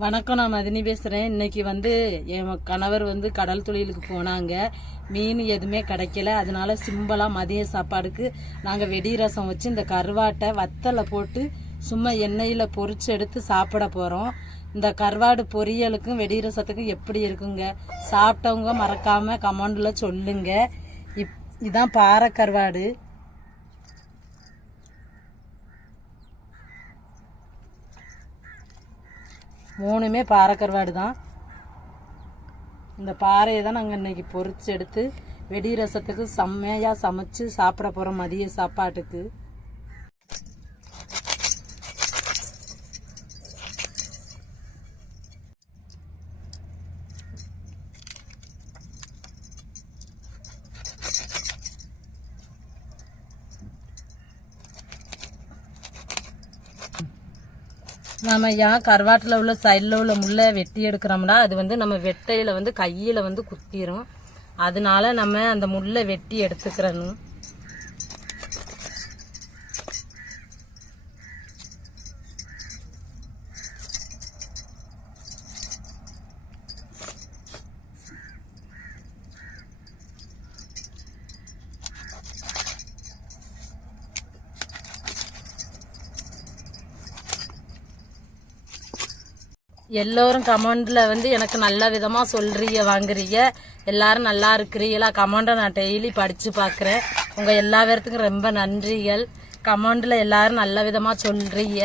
வணக்கம் நான் மதினி பேசுகிறேன் இன்னைக்கு வந்து என் கணவர் வந்து கடல் தொழிலுக்கு போனாங்க. மீன் எதுவுமே கிடைக்கல. அதனால சிம்பிளாக மதிய சாப்பாடுக்கு நாங்கள் வெடி ரசம் வச்சு இந்த கருவாட்டை வத்தலை போட்டு சும்மா எண்ணெயில் பொறிச்சு எடுத்து சாப்பிட போகிறோம் இந்த கருவாடு பொரியலுக்கும் வெடி ரசத்துக்கும் எப்படி இருக்குங்க? சாப்பிட்டவங்க மறக்காமல் கமெண்டில் சொல்லுங்க. இப் இதான் பாறை கருவாடு. மூணுமே பாறை கருவாடு தான். இந்த பாறையை தான் நாங்கள் இன்றைக்கி பொரிச்சு எடுத்து வெடி ரசத்துக்கு செம்மையாக சமைச்சு சாப்பிட போகிறோம் மதிய சாப்பாட்டுக்கு. நம்ம ஏன் கருவாட்டில் உள்ள சைடில் உள்ள முள்ளை வெட்டி எடுக்கிறோம்னா அது வந்து நம்ம வெட்டையில் வந்து கையில் வந்து குத்திரும். அதனால நம்ம அந்த முள்ளை வெட்டி எடுத்துக்கிறணும். எல்லோரும் கமெண்டில் வந்து எனக்கு நல்ல விதமாக சொல்கிறீங்க வாங்குறீங்க. எல்லாரும் நல்லா இருக்கிறீங்களா? கமெண்டை நான் டெய்லி படித்து பார்க்குறேன் உங்கள் எல்லா பேர்த்துக்கும் ரொம்ப நன்றிகள். கமெண்டில் எல்லாரும் நல்ல விதமாக சொல்கிறீங்க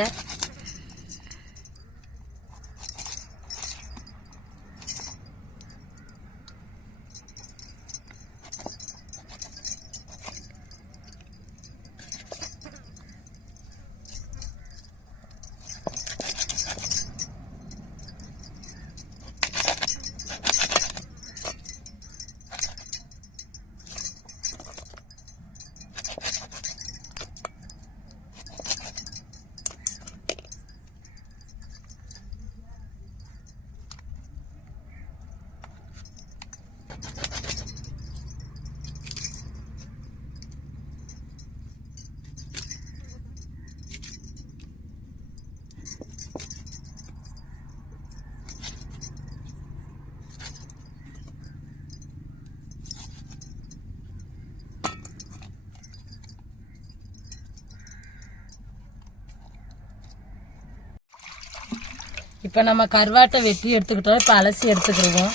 இப்போ நம்ம கருவாட்டை வெட்டி எடுத்துக்கிட்டோம். இப்போ அலசி எடுத்துக்கிடுவோம்.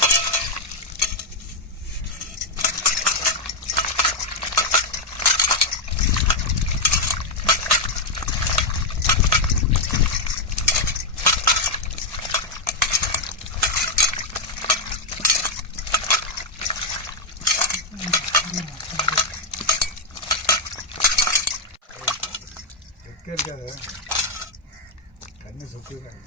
இருக்காது கண்ணு சுத்திடுறாங்க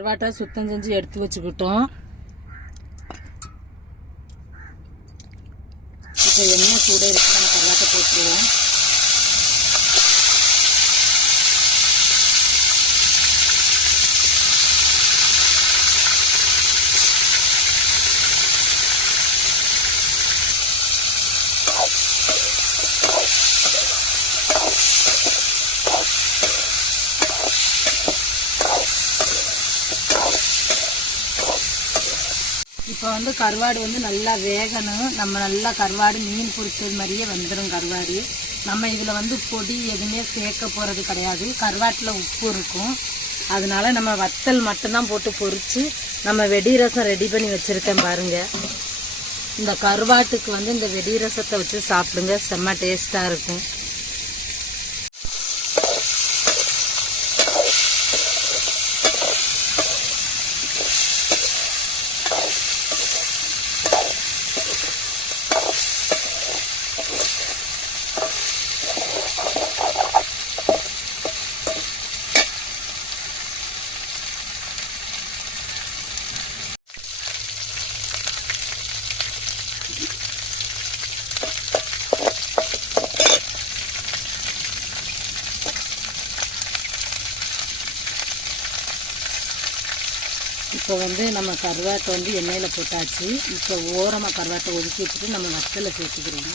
கருவாட்டை சுத்தம் செஞ்சு எடுத்து வச்சுக்கிட்டோம். இப்போ எண்ணெய் கூட இருக்குது நம்ம கருவாட்டை போட்டுருவோம் இப்போ வந்து கருவாடு வந்து நல்லா வேகணும். நம்ம நல்லா கருவாடு மீன் பொரிச்சது மாதிரியே வந்துடும் கருவாடு. நம்ம இதில் வந்து பொடி எதுவுமே சேர்க்க போகிறது கிடையாது. கருவாட்டில் உப்பு இருக்கும். அதனால நம்ம வத்தல் மட்டும்தான் போட்டு பொரித்து நம்ம வெடி ரசம் ரெடி பண்ணி வச்சுருக்கேன் பாருங்கள் இந்த கருவாட்டுக்கு வந்து இந்த வெடி ரசத்தை வச்சு சாப்பிடுங்க. செம்ம டேஸ்ட்டாக இருக்கும். இப்போ வந்து நம்ம கருவாட்டை வந்து எண்ணெயில் போட்டாச்சு. இப்போ ஓரமாக கருவாட்டை ஒதுக்கி வச்சுட்டு நம்ம வத்தலை சேர்த்துக்கிறோம்.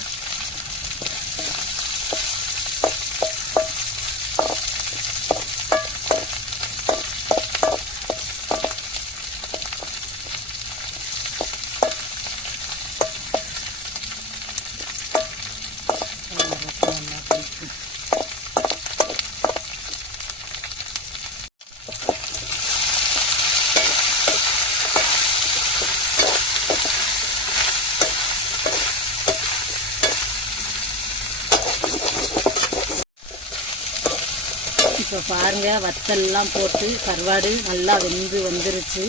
இப்போ பாருங்க வத்தல்லாம் போட்டு கருவாடு நல்லா வெந்து வந்துருச்சு.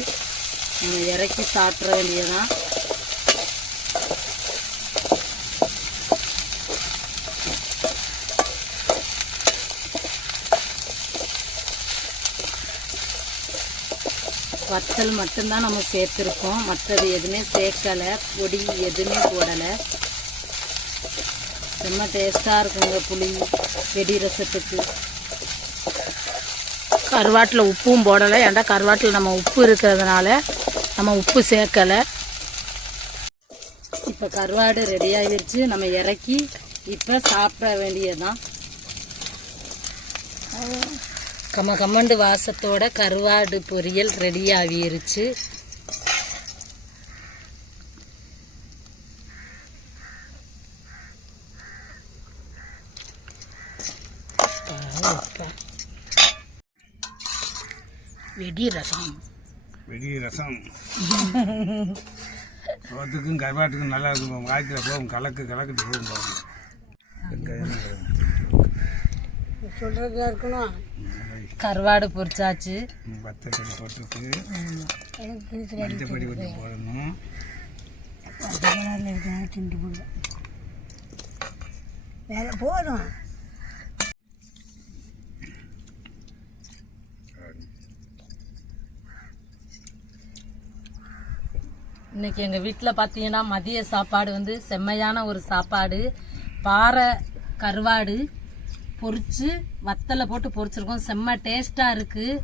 நம்ம இறக்கி சாப்பிட்ற வேண்டியதான் வத்தல் மட்டும்தான் நம்ம சேர்த்துருக்கோம். மற்றது எதுவுமே சேர்க்கலை. பொடி எதுவுமே போடலை. செம்ம டேஸ்ட்டாக இருக்குங்க புளி வெடி ரசத்துக்கு. கருவாட்டில் உப்பும் போடலை. ஏன்டா கருவாட்டில் நம்ம உப்பு இருக்கிறதுனால நம்ம உப்பு சேர்க்கலை. இப்போ கருவாடு ரெடி ஆகிடுச்சு நம்ம இறக்கி இப்போ சாப்பிட வேண்டியதுதான். கம்ம கம்மண்டு வாசத்தோட கருவாடு பொரியல் ரெடி ஆகிருச்சு. வெடி ரசம் வெடி ரசம் சோத்துக்கும் கருவாட்டுக்கும் நல்லா இருக்கும். வாய்க்கில் போகும். கலக்கு கலக்கிட்டு போகும் சொல்றதா இருக்கணும். கருவாடு பொரிச்சாச்சு. வத்தக்கறி போட்டுருக்கு. மஞ்சப்பொடி கொஞ்சம் போடணும். திண்டு போடுவேன். வேலை போதும். இன்னைக்கு எங்கள் வீட்டில் பார்த்தீங்கன்னா மதிய சாப்பாடு வந்து செம்மையான ஒரு சாப்பாடு. பாறை கருவாடு பொரித்து வத்தலை போட்டு பொரிச்சிருக்கோம். செம்ம டேஸ்ட்டாக இருக்குது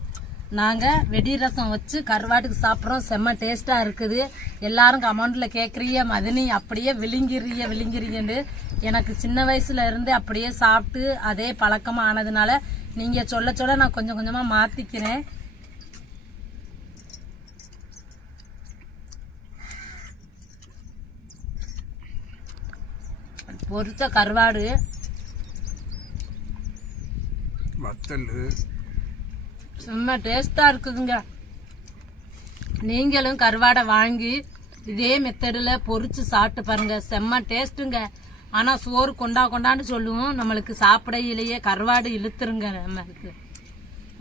நாங்கள் வெடி ரசம் வச்சு கருவாட்டுக்கு சாப்பிட்றோம். செம்ம டேஸ்ட்டாக இருக்குது. எல்லாரும் கமெண்டில் கேட்குறிய மதினி அப்படியே விழுங்கிறிய விழுங்கிறியன்னு எனக்கு சின்ன வயசுல இருந்து அப்படியே சாப்பிட்டு அதே பழக்கமாக ஆனதுனால நீங்கள் சொல்ல சொல்ல நான் கொஞ்சம் கொஞ்சமாக மாற்றிக்கிறேன் பொரிச்ச கருவாடு. வத்தல். செம்ம டேஸ்டா இருக்குதுங்க. நீங்களும் கருவாடை வாங்கி இதே மெத்தடில் பொரிச்சு சாப்பிட்டு பாருங்க. செம்ம டேஸ்ட்டுங்க ஆனால் சோறு கொண்டா கொண்டான்னு சொல்லுவோம். நம்மளுக்கு சாப்பிடையிலேயே கருவாடு இழுத்துருங்க நம்மளுக்கு.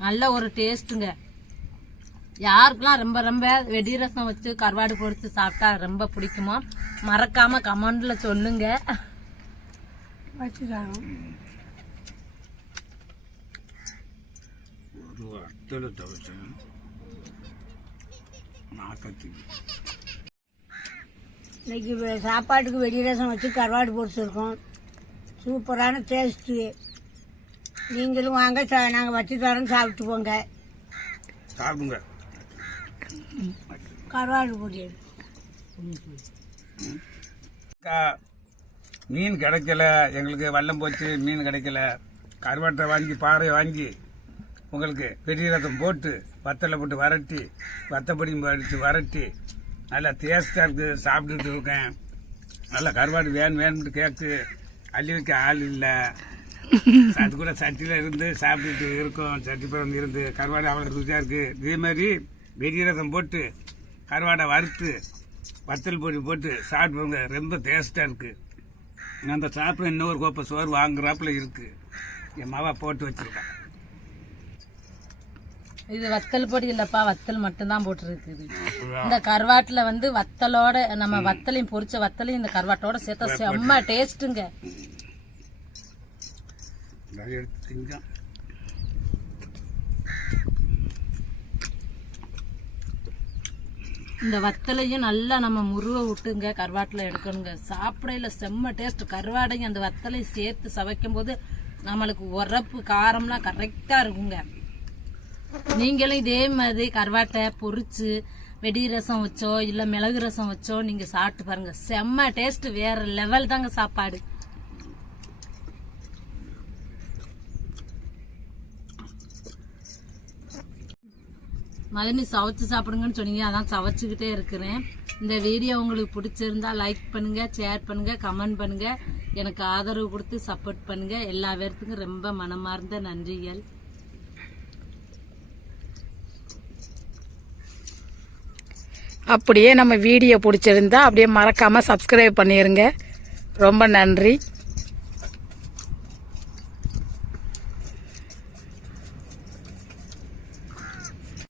நல்ல ஒரு டேஸ்ட்டுங்க யாருக்கெல்லாம் ரொம்ப ரொம்ப வெடி ரசம் வச்சு கருவாடு பொரிச்சு சாப்பிட்டா ரொம்ப பிடிக்குமோ மறக்காம கமெண்ட்ல ஒரு துவைச்சேன் நாக்கத்துக்கு இன்னைக்கு வெ- சாப்பாட்டுக்கு வெடி ரசம் வச்சு கருவாடு பொரிச்சிருக்கோம். சூப்பரான டேஸ்ட்டு நீங்களும் வாங்க சா- நாங்கள் வச்சு தரோம் சாப்பிட்டு போங்க. சாப்பிடுங்க. கருவாடு பொரியல் அக்கா, மீன் கிடைக்கல எங்களுக்கு வல்லம் போச்சு மீன் கிடைக்கல. கருவாட்டை வாங்கி பாறையை வாங்கி உங்களுக்கு பெரிய ரத்தம் போட்டு வத்தலை போட்டு வரட்டி வத்தப்படி அடித்து வரட்டி நல்லா டேஸ்ட்டாக இருக்குது சாப்பிட்டுட்டு இருக்கேன். நல்லா கருவாடு வேணும் வேணும்னு கேக்கு அள்ளி வைக்க ஆள் இல்லை. அது கூட சட்டியில் இருந்து சாப்பிட்டுட்டு இருக்கோம். சட்டி பிறந்து இருந்து கருவாடு அவ்வளோ ருசியாக இருக்குது இதே மாதிரி வெடி ரசம் போட்டு கருவாடை வறுத்து வத்தல் பொடி போட்டு சாப்பிடுவாங்க. ரொம்ப டேஸ்ட்டாக இருக்குது அந்த சாப்பிட இன்னொரு கோப்பை சோறு வாங்குறாப்புல இருக்குது என் மாவா போட்டு வச்சிருக்கேன் இது வத்தல் பொடி இல்லப்பா வத்தல் மட்டும்தான் போட்டுருக்குது. இந்த கருவாட்டுல வந்து வத்தலோட நம்ம வத்தலையும் பொரிச்ச வத்தலையும் இந்த கருவாட்டோட சேர்த்தா செம்ம டேஸ்ட்டுங்க அதை எடுத்து திங்கம் இந்த வத்தலையும் நல்லா நம்ம முருவ விட்டுங்க கருவாட்டில் எடுக்கணுங்க. சாப்பிடையில செம்ம டேஸ்ட் கருவாடையும் அந்த வத்தலையும் சேர்த்து சவைக்கும் போது நம்மளுக்கு உரப்பு காரம்லாம் கரெக்டாக இருக்குங்க. நீங்களும் இதே மாதிரி கருவாட்டை பொறிச்சு வெடி ரசம் வச்சோ இல்லை மிளகு ரசம் வச்சோ நீங்கள் சாப்பிட்டு பாருங்க. செம்ம டேஸ்ட் வேறு லெவல் தாங்க சாப்பாடு. மதனி சவைச்சு சாப்பிடுங்கன்னு சொன்னீங்க அதான் சவைச்சுக்கிட்டே இருக்கிறேன். இந்த வீடியோ உங்களுக்கு பிடிச்சிருந்தா லைக் பண்ணுங்க ஷேர் பண்ணுங்க கமெண்ட் பண்ணுங்க. எனக்கு ஆதரவு கொடுத்து சப்போர்ட் பண்ணுங்க. எல்லா பேர்த்துக்கும் ரொம்ப மனமார்ந்த நன்றிகள். அப்படியே நம்ம வீடியோ பிடிச்சிருந்தா அப்படியே மறக்காமல் சப்ஸ்கிரைப் பண்ணிடுங்க ரொம்ப நன்றி.